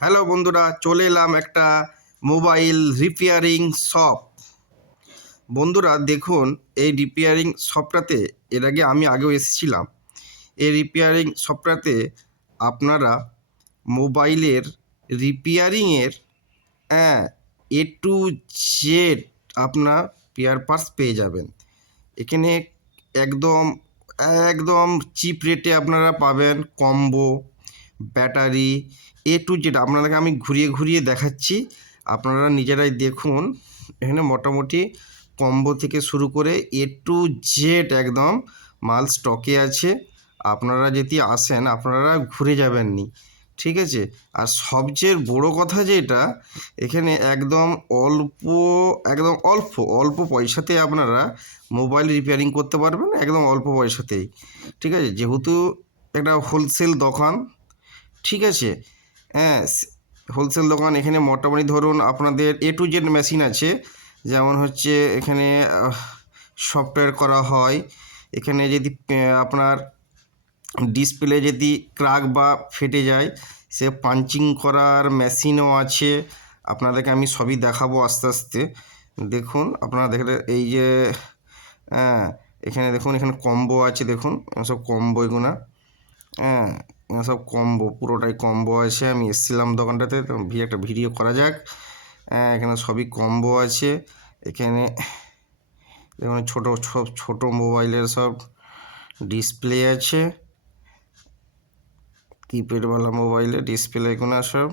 Hello বন্ধুরা, চলে এলাম একটা মোবাইল রিপেয়ারিং শপ। বন্ধুরা দেখুন, এই রিপেয়ারিং শপটাতে এর আগে আমি আগেও এসেছিলাম। এই রিপেয়ারিং শপটাতে আপনারা মোবাইলের রিপেয়ারিংয়ের এ টু জেড আপনার স্পেয়ার পার্টস পেয়ে যাবেন। এখানে একদম একদম চিপ রেটে আপনারা পাবেন। Combo, battery, A to Z আপনাদেরকে আমি ঘুরিয়ে ঘুরিয়ে দেখাচ্ছি, আপনারা নিজেরাই দেখুন। এখানে মোটামুটি কম্বো থেকে শুরু করে এ টু জেড একদম মাল স্টকে আছে। আপনারা যদি আসেন আপনারা ঘুরে যাবেন নি, ঠিক আছে। আর সবচেয়ে বড় কথা যেটা, এখানে একদম অল্প পয়সাতে আপনারা মোবাইল রিপেয়ারিং করতে পারবেন, একদম অল্প পয়সাতেই, ঠিক আছে। যেহেতু একটা হোলসেল দোকান, ঠিক আছে, হোলসেল দোকান। এখানে মোটামুটি ধরুন আপনাদের এ টু জেড মেশিন আছে। যেমন হচ্ছে এখানে সফটওয়্যার করা হয়। এখানে যদি আপনার ডিসপ্লে যদি ক্র্যাক বা ফেটে যায়, সে পাঞ্চিং করার মেশিনও আছে। আপনাদেরকে আমি সবই দেখাবো আস্তে আস্তে। দেখুন, আপনারা দেখলে এই যে এখানে দেখুন, এখানে কম্বো আছে। দেখুন সব কম্বো, এগুলো সব কম্বো, পুরোটাই কম্বো আছে। আমি এসেছিলাম দোকানটাতে, তো একটা ভিডিও করা যাক। এখানে সবই কম্বো আছে। এখানে দেখুন ছোটো মোবাইলের সব ডিসপ্লে আছে। কিপ্যাডওয়ালা মোবাইলে ডিসপ্লে এগুলো সব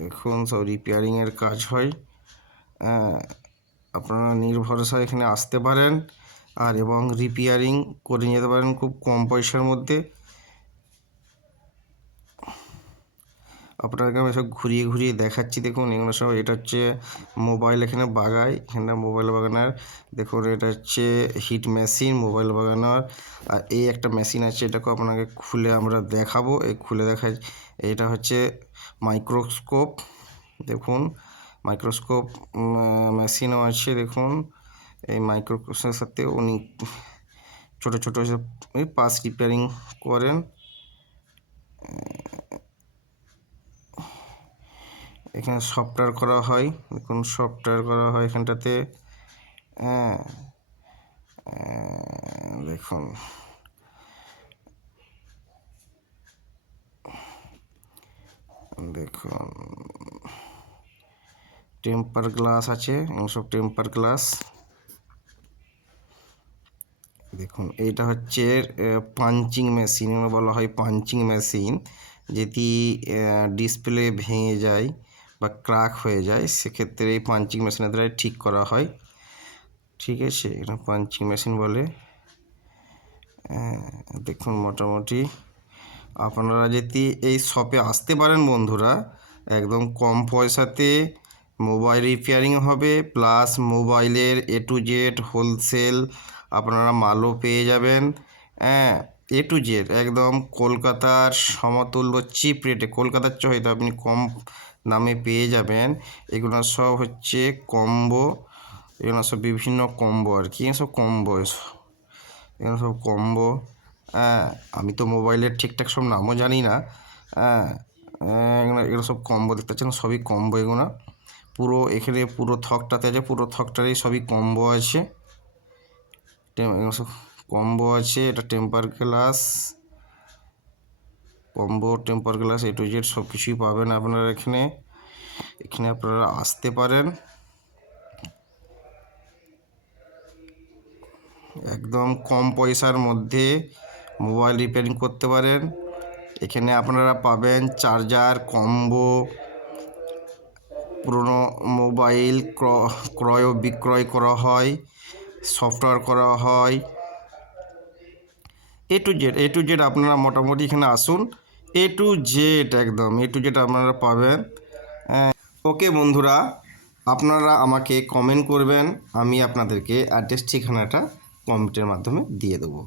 দেখুন, সব রিপেয়ারিংয়ের কাজ হয়। আপনারা নির্ভরসায় এখানে আসতে পারেন আর এবং রিপেয়ারিং করে নিতে পারেন খুব কম পয়সার মধ্যে। আপনাকে আমি সব ঘুরিয়ে ঘুরিয়ে দেখাচ্ছি। দেখুন এগুলো সব, এটা হচ্ছে মোবাইল এখানে বাগায়, এখানে মোবাইল বাগানোর। দেখুন এটা হচ্ছে হিট মেশিন মোবাইল বাগানোর। আর এই একটা মেশিন আছে, এটাকে আপনাকে খুলে আমরা দেখাবো। এই খুলে দেখাই, এটা হচ্ছে মাইক্রোস্কোপ। দেখুন মাইক্রোস্কোপ মেশিনও আছে। দেখুন এই মাইক্রোস্কোপের সাথে উনি ছোটো ছোটো পার্টস রিপেয়ারিং করেন। এখানে সফটওয়্যার করা হয়। দেখুন সফটওয়্যার করা হয় এখানটাতে। দেখুন দেখুন টেম্পার গ্লাস আছে, সব টেম্পার গ্লাস। দেখুন এইটা হচ্ছে পাঞ্চিং মেশিন, বলা হয় পাঞ্চিং মেশিন। যদি ডিসপ্লে ভেঙে যায় বা ক্র্যাক হয়ে যায়, সেক্ষেত্রে এই পাঞ্চিং মেশিনের দ্বারা ঠিক করা হয়, ঠিক আছে। এটা পাঞ্চিং মেশিন বলে। দেখুন মোটামুটি আপনারা যদি এই শপে আসতে পারেন বন্ধুরা, একদম কম পয়সাতে মোবাইল রিপেয়ারিং হবে, প্লাস মোবাইলের এ টু জেড হোলসেল আপনারা মালও পেয়ে যাবেন। এ টু জেড একদম কলকাতার সমতুল্য চিপ রেটে, কলকাতার চেয়ে হয়তো আপনি কম দামে পেয়ে যাবেন। এগুলো সব হচ্ছে কম্বো, এগুলো সব বিভিন্ন কম্বো আর কি, সব কম্বো, এগুলো সব কম্বো। আমি তো মোবাইলের ঠিকঠাক সব নামও জানি না। এগুলো সব কম্বো দেখতে পাচ্ছেন, সবই কম্বো এগুলো। পুরো এখানে পুরো থকটাতে আছে, পুরো থকটাতেই সবই কম্বো আছে, এগুলো সব কম্বো আছে। এটা temper glass, combo temper glass A to Z সব কিছুই পাবেন আপনারা এখানে। এখানে আপনারা আসতে পারেন, একদম কম পয়সার মধ্যে মোবাইল রিপেয়ারিং করতে পারেন। এখানে আপনারা পাবেন চার্জার, কম্বো, পুরনো মোবাইল ক্রয় ও বিক্রয় করা হয়, সফটওয়্যার করা হয়, এ টু জেড আপনারা মোটামুটি এখানে আসুন। এ টু জেড একদম এ টু জেড আপনারা পাবেন। ওকে বন্ধুরা, আপনারা আমাকে কমেন্ট করবেন, আমি আপনাদেরকে অ্যাড্রেস ঠিকানাটা কমেন্টের মাধ্যমে দিয়ে দেবো।